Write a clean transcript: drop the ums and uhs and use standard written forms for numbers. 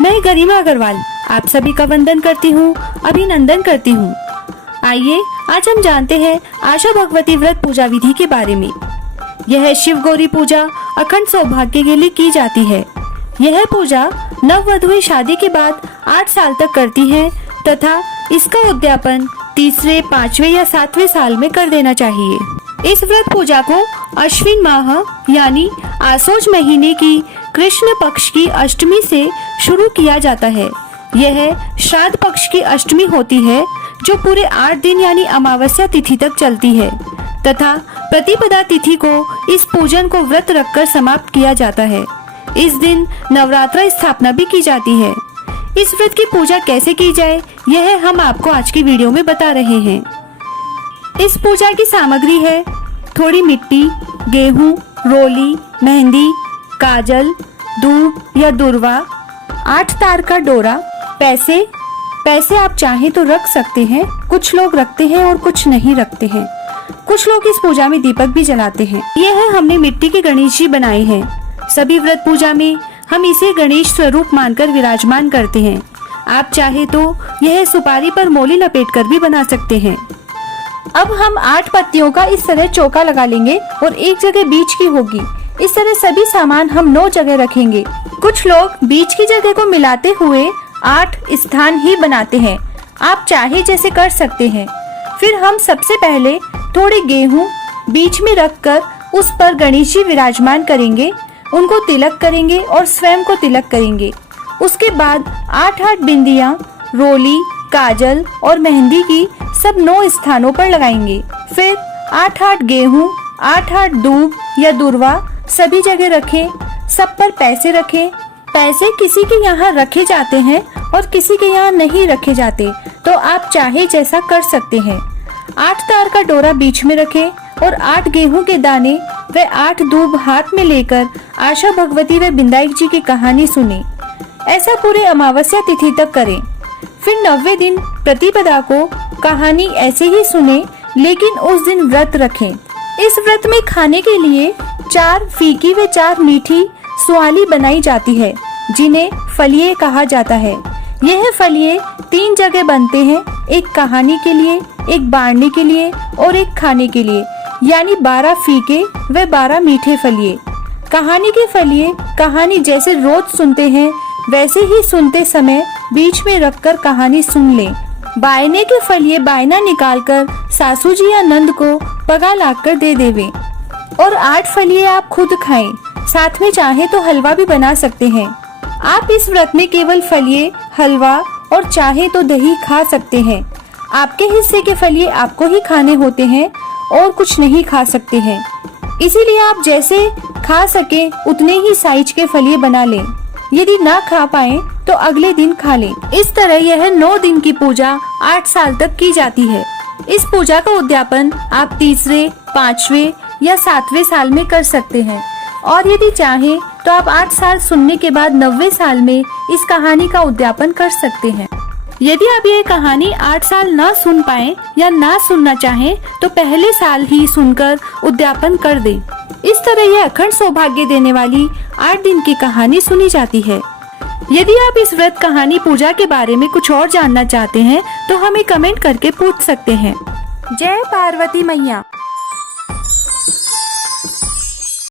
मैं गरिमा अग्रवाल आप सभी का वंदन करती हूँ, अभिनंदन करती हूँ। आइए आज हम जानते हैं आशा भगवती व्रत पूजा विधि के बारे में। यह शिव गौरी पूजा अखंड सौभाग्य के लिए की जाती है। यह पूजा नववधुएं शादी के बाद 8 साल तक करती हैं तथा इसका उद्यापन तीसरे, 5वें या 7वें साल में कर देना चाहिए। इस व्रत पूजा को अश्विन माह यानी आसोज महीने की कृष्ण पक्ष की अष्टमी से शुरू किया जाता है। यह श्राद्ध पक्ष की अष्टमी होती है जो पूरे 8 दिन यानी अमावस्या तिथि तक चलती है तथा प्रतिपदा तिथि को इस पूजन को व्रत रखकर समाप्त किया जाता है। इस दिन नवरात्र स्थापना भी की जाती है। इस व्रत की पूजा कैसे की जाए यह हम आपको आज की वीडियो में बता रहे हैं। इस पूजा की सामग्री है थोड़ी मिट्टी, गेहूं, रोली, मेहंदी, काजल, दूब या दुर्वा, 8 तार का डोरा, पैसे आप चाहें तो रख सकते हैं। कुछ लोग रखते हैं और कुछ नहीं रखते हैं। कुछ लोग इस पूजा में दीपक भी जलाते हैं। यह है हमने मिट्टी के गणेश जी बनाए हैं। सभी व्रत पूजा में हम इसे गणेश स्वरूप मानकर विराजमान करते हैं। आप चाहे तो यह सुपारी पर मोली लपेट कर भी बना सकते हैं। अब हम 8 पत्तियों का इस तरह चौका लगा लेंगे और एक जगह बीच की होगी। इस तरह सभी सामान हम 9 जगह रखेंगे। कुछ लोग बीच की जगह को मिलाते हुए 8 स्थान ही बनाते हैं। आप चाहे जैसे कर सकते हैं। फिर हम सबसे पहले थोड़े गेहूं बीच में रखकर उस पर गणेश जी विराजमान करेंगे, उनको तिलक करेंगे और स्वयं को तिलक करेंगे। उसके बाद 8 बिंदियां रोली, काजल और मेहंदी की सब 9 स्थानों पर लगाएंगे। फिर 8 गेहूं, 8 दूब या दुर्वा सभी जगह रखें। सब पर पैसे रखें। पैसे किसी के यहाँ रखे जाते हैं और किसी के यहाँ नहीं रखे जाते, तो आप चाहे जैसा कर सकते हैं। 8 तार का डोरा बीच में रखें और 8 गेहूं के दाने व 8 दूब हाथ में लेकर आशा भगवती व बिंदाई जी की कहानी सुने। ऐसा पूरे अमावस्या तिथि तक करें। फिर 90वें दिन प्रतिपदा को कहानी ऐसे ही सुने, लेकिन उस दिन व्रत रखें। इस व्रत में खाने के लिए 4 फीकी व 4 मीठी सुआली बनाई जाती है, जिन्हें फलिये कहा जाता है। यह फलिये 3 जगह बनते हैं, एक कहानी के लिए, एक बाढ़ने के लिए और एक खाने के लिए, यानी 12 फीके व 12 मीठे फलिये। कहानी के फलिये कहानी जैसे रोज सुनते हैं वैसे ही सुनते समय बीच में रखकर कहानी सुन लें। बायने के फलिये बायना निकालकर सासू जी या नंद को पगा लाकर दे देवे और 8 फलिये आप खुद खाएं। साथ में चाहे तो हलवा भी बना सकते हैं। आप इस व्रत में केवल फलिये, हलवा और चाहे तो दही खा सकते हैं। आपके हिस्से के फलिये आपको ही खाने होते हैं और कुछ नहीं खा सकते हैं। इसीलिए आप जैसे खा सके उतने ही साइज के फलिये बना लें। यदि ना खा पाए तो अगले दिन खा लें। इस तरह यह 9 दिन की पूजा 8 साल तक की जाती है। इस पूजा का उद्यापन आप तीसरे, 5वें या 7वें साल में कर सकते हैं और यदि चाहें तो आप 8 साल सुनने के बाद 90वें साल में इस कहानी का उद्यापन कर सकते हैं। यदि आप ये कहानी 8 साल ना सुन पाए या ना सुनना चाहें तो पहले साल ही सुनकर उद्यापन कर दें। इस तरह यह अखंड सौभाग्य देने वाली 8 दिन की कहानी सुनी जाती है। यदि आप इस व्रत कहानी पूजा के बारे में कुछ और जानना चाहते हैं तो हमें कमेंट करके पूछ सकते हैं। जय पार्वती मैया।